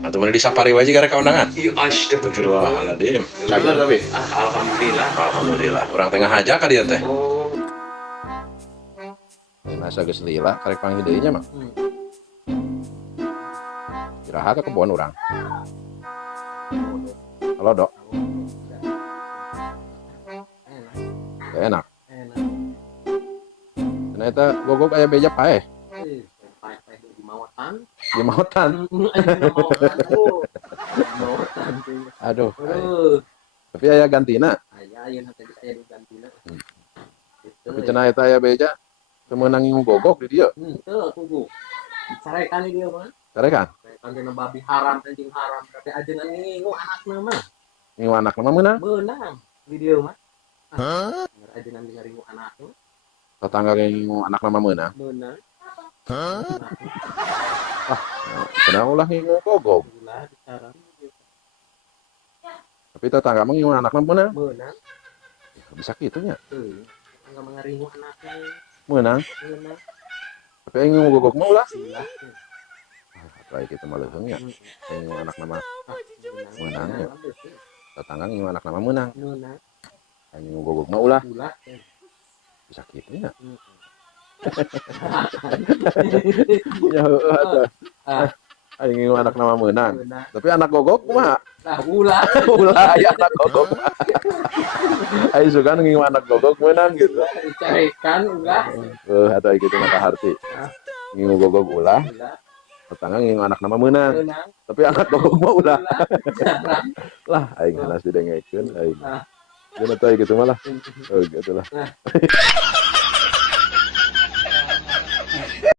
Atau mana di safari wae gara kaundangan. Iya, Astagfirullahaladzim. Sabar tapi. Alhamdulillah. Alhamdulillah. Orang tengah aja ka dieu teh. Oh. Nasa geus lila karek panggil deui nya mah. Iraha ke kebun urang. Halo, Dok. Enak. Ternyata gogok aya beja pae. Di mautan. Aduh. Tapi aya gantina. Tapi cenah eta aya beja teu meunang ngingu gogok di dieu. Teu kudu. Sarekan di dieu mah. Sarekan. Sarekan tina babi haram anjing haram. Tapi ajeungan ngingu anakna mah. Ngingu anak mah meunang. Meunang di dieu mah. Ajeungan di ngingu anakna. Tetangga ngingu anak mah meunang. Meunang. Cenah ulah ngingu gogok. Ulah disaran. Tapi tetangga mah ngingu anak mah meunang. Meunang. Bisa kitu nya. Teu. Enggak mengaringu anakna. Meunang. Meunang. Tapi aya ngingu gogok mah ulah. Ulah. Baik kitu mah leuheung nya. Ngingu anak mah meunang nya. Tetangga ngingu anak mah meunang. Meunang. Aya ngingu gogok mah ulah. Ulah. Bisa kitu nya. Ya heueuh atuh. Aya ngingu anak nama meunang. Tapi anak gogok kumaha? Lah ulah. Ulah aya anak gogok mah. Aya sugan ngingu anak gogok meunang gitu. Carekan ulah. Atuh kitu mah kaharti. Ngingu gogok ulah. Tetangga ngingu anak nama meunang. Meunang. Tapi anak gogok mah ulah. Jarang. Lah aing hanas didengekeun aing. Cenah teh kitu mah lah. Oh gitu lah.